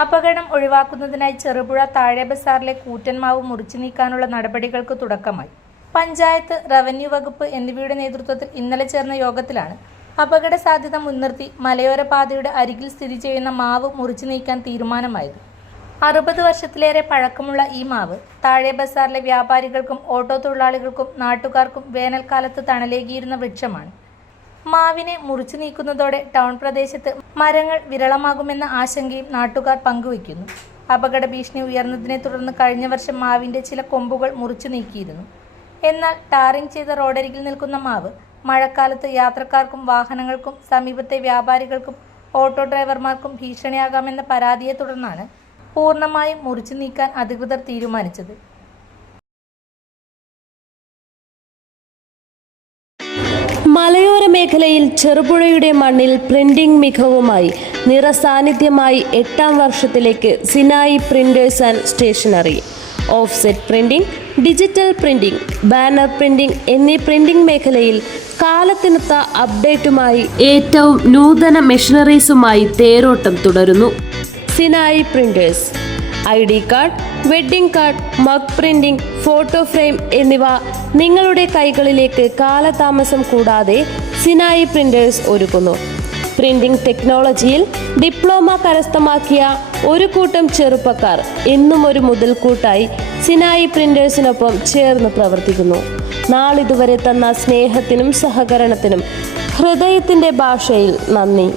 അപകടം ഒഴിവാക്കുന്നതിനായി ചെറുപുഴ താഴെ ബസാറിലെ കൂറ്റൻമാവ് മുറിച്ചു നീക്കാനുള്ള നടപടികൾക്ക് തുടക്കമായി. പഞ്ചായത്ത്, റവന്യൂ വകുപ്പ് എന്നിവയുടെ നേതൃത്വത്തിൽ ഇന്നലെ ചേർന്ന യോഗത്തിലാണ് അപകട സാധ്യത മുൻനിർത്തി മലയോര പാതയുടെ അരികിൽ സ്ഥിതി ചെയ്യുന്ന മാവ് മുറിച്ചു നീക്കാൻ തീരുമാനമായത്. 60 വർഷത്തിലേറെ പഴക്കമുള്ള ഈ മാവ് താഴെ ബസാറിലെ വ്യാപാരികൾക്കും ഓട്ടോ തൊഴിലാളികൾക്കും നാട്ടുകാർക്കും വേനൽക്കാലത്ത് തണലേകിയിരുന്ന വൃക്ഷമാണ്. മാവിനെ മുറിച്ചു നീക്കുന്നതോടെ ടൗൺ പ്രദേശത്ത് മരങ്ങൾ വിരളമാകുമെന്ന ആശങ്കയും നാട്ടുകാർ പങ്കുവയ്ക്കുന്നു. അപകട ഭീഷണി ഉയർന്നതിനെ തുടർന്ന് കഴിഞ്ഞ വർഷം മാവിന്റെ ചില കൊമ്പുകൾ മുറിച്ചു നീക്കിയിരുന്നു. എന്നാൽ ടാറിംഗ് ചെയ്ത റോഡരികിൽ നിൽക്കുന്ന മാവ് മഴക്കാലത്ത് യാത്രക്കാർക്കും വാഹനങ്ങൾക്കും സമീപത്തെ വ്യാപാരികൾക്കും ഓട്ടോ ഡ്രൈവർമാർക്കും ഭീഷണിയാകാമെന്ന പരാതിയെ തുടർന്നാണ് പൂർണ്ണമായും മുറിച്ചു നീക്കാൻ അധികൃതർ തീരുമാനിച്ചത്. മലയോര മേഖലയിൽ ചെറുപുഴയുടെ മണ്ണിൽ പ്രിന്റിംഗ് മികവുമായി നിറസാന്നിധ്യമായി 8ാം വർഷത്തിലേക്ക് Sinai printers and stationery. Offset printing, digital printing, banner printing എന്നീ പ്രിന്റിംഗ് മേഖലയിൽ കാലത്തിനൊത്ത അപ്ഡേറ്റുമായി ഏറ്റവും നൂതന മെഷീനറീസുമായി തേരോട്ടം തുടരുന്നു. Sinai printers ID card, wedding card, mug printing, photo frame എന്നിവ നിങ്ങളുടെ കൈകളിലേക്ക് കാലതാമസം കൂടാതെ സിനായി പ്രിന്റേഴ്സ് ഒരുക്കുന്നു. പ്രിന്റിംഗ് ടെക്നോളജിയിൽ ഡിപ്ലോമ കരസ്ഥമാക്കിയ ഒരു കൂട്ടം ചെറുപ്പക്കാർ എന്നും ഒരു മുതൽക്കൂട്ടായി സിനായി പ്രിന്റേഴ്സിനൊപ്പം ചേർന്ന് പ്രവർത്തിക്കുന്നു. നാളിതുവരെ തന്ന സ്നേഹത്തിനും സഹകരണത്തിനും ഹൃദയത്തിൻ്റെ ഭാഷയിൽ നന്ദി.